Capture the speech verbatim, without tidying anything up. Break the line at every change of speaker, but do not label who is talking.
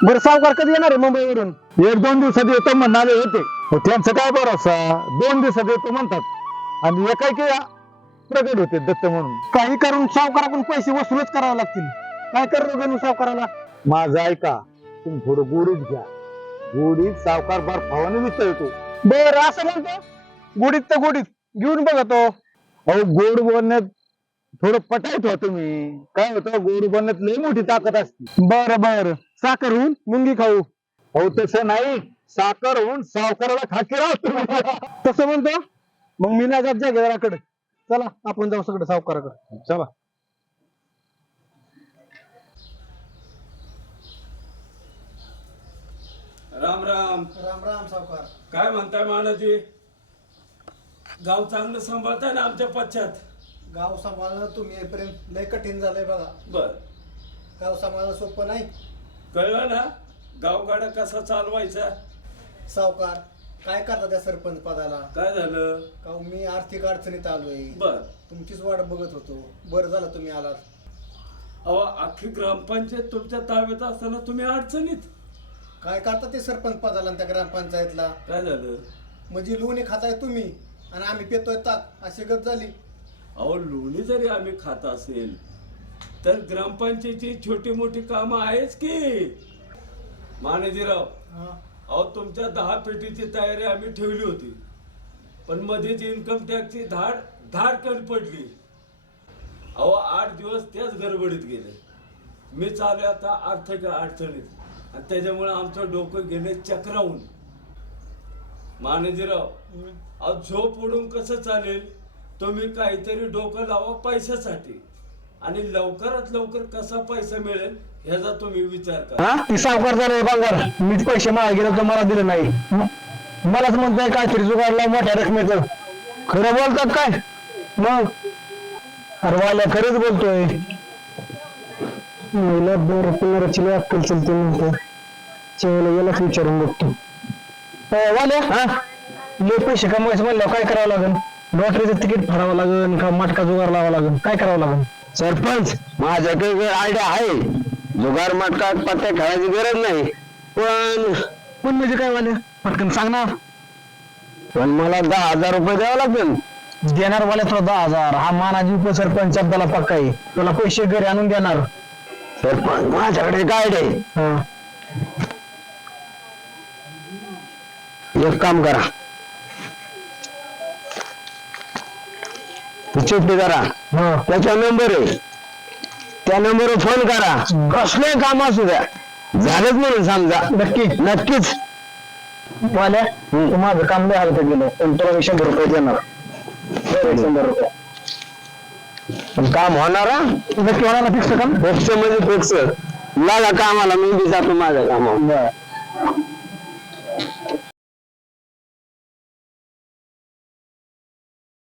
बरं सावकार कधी येणार आहे मुंबईवरून?
एक दोन दिवसात येतो म्हणाले होते, हो, त्यांचं काय भरोसा, दोन दिवसात येतो म्हणतात आणि एकाएकी प्रगट होते दत्त म्हणून.
काही करून सावकाराकडून पैसे वसूलच करावे लागतील. काय कर गणू सावकाराला?
माझं ऐका, तुम्ही थोडं गोडीत घ्या. गोडीत सावकार बार भावाने विचारतो.
बर असं म्हणतो, गोडीत तर गोडीत घेऊन बघतो.
अहो गोड बोलण्यात थोडं पटायत हो तुम्ही. काय होतं, गोड बोलण्यात लई मोठी ताकद असते.
बर बर साखर होऊन मुंगी खाऊ.
अहो तसं नाही, साखर होऊन सावकाराला खाकी राहतो.
तसं म्हणतो, मग मी नाही जात जागेवराकडे. चला आपण जाऊ सगळं सावकाराकडे.
चला.
राम राम.
राम राम सावकार.
काय म्हणताय मानाजी? गाव चांगलं सांभाळताय ना आमच्या पश्चात?
गाव सांभाळणं तुम्ही येईपर्यंत लय कठीण झालंय बघा.
बर,
गाव सांभाळणं सोपं नाही.
कळलं ना गावगाडा कसा चालवायचा?
सावकार काय करता त्या सरपंच पदाला?
काय झालं?
का मी आर्थिक अडचणीत आलोय.
बर,
तुमचीच वाट बघत होतो. बरं झालं तुम्ही आलात.
अहो अख्खी ग्रामपंचायत तुमच्या ताब्यात असताना तुम्ही अडचणीत?
काय करता ते सरपंच पदाला आणि त्या ग्रामपंचायतला?
काय झालं?
म्हणजे लोणी खाताय तुम्ही आणि आम्ही पेतोय ताक, अशी गत झाली.
अहो लोणी जरी आम्ही खात असेल तर ग्रामपंचायतीची छोटी मोठी कामं आहेच की मानेजीराव.
हा.
अहो तुमच्या दहा पेटीची तयारी आम्ही ठेवली होती, पण मध्येच इन्कम टॅक्सची धाड धाड कमी पडली. अहो आठ दिवस त्याच गडबडीत गेले. मी चालू आता आर्थिक अडचणीत आणि त्याच्यामुळे आमचं डोकं गेले चक्रावून. मानेजीराव अहो झोप उडून कसं चालेल? तुम्ही काहीतरी डोकं लावा पैशासाठी आणि लवकरात लवकर कसा पैसा मिळेल ह्याचा तुम्ही विचार करा.
हा ती सावकार झालं बंगार. मीच पैसे मागे गेलो तर मला दिले नाही. मलाच म्हणताय काहीतरी जुगाडला मोठ्या रकमेचं. खरं बोलतात काय मग? अरे वाल्या खरंच बोलतोय. मला बरं पुनराची अक्कल चलते म्हणतो. चेवला यालाच विचारून बघतो. वाल्या हा लय पैसे कमवायचं म्हणलं काय करावं लागेल? लॉटरीचं तिकीट फाडावं लागेल का मटका जुगार लावावं लागेल? काय करावं लागेल?
सरपंच माझ्याकडे आयडिया आहे. जुगार मटका पत्ते खेळायची गरज नाही, पण
पण म्हणजे काय वाल्या पटकन सांग ना.
पण मला दहा हजार रुपये द्यावं लागेल.
देणार वाल्या तुला दहा हजार? हा मानाजी उपसरपंच शब्दाला पक्का आहे. तुला पैसे घरी आणून देणार.
सरपंच माझ्याकडे काय आहे.
हा.
एक काम करा, चिठ्ठी करा.
हा.
त्याचा नंबर आहे, त्या नंबरवर फोन करा. कसले काम असू द्या, झालंच म्हणून समजा.
नक्की
नक्कीच.
वाल्या तू माझं काम लय हलकं गेलं, पण तुला मी शंभर रुपये देणार. शंभर रुपये
पण काम होणार हा?
नक्की होणार ना? फिक्स काम?
फिक्स म्हणजे फिक्स. लागा कामाला, मी बी जातो माझ्या कामावर.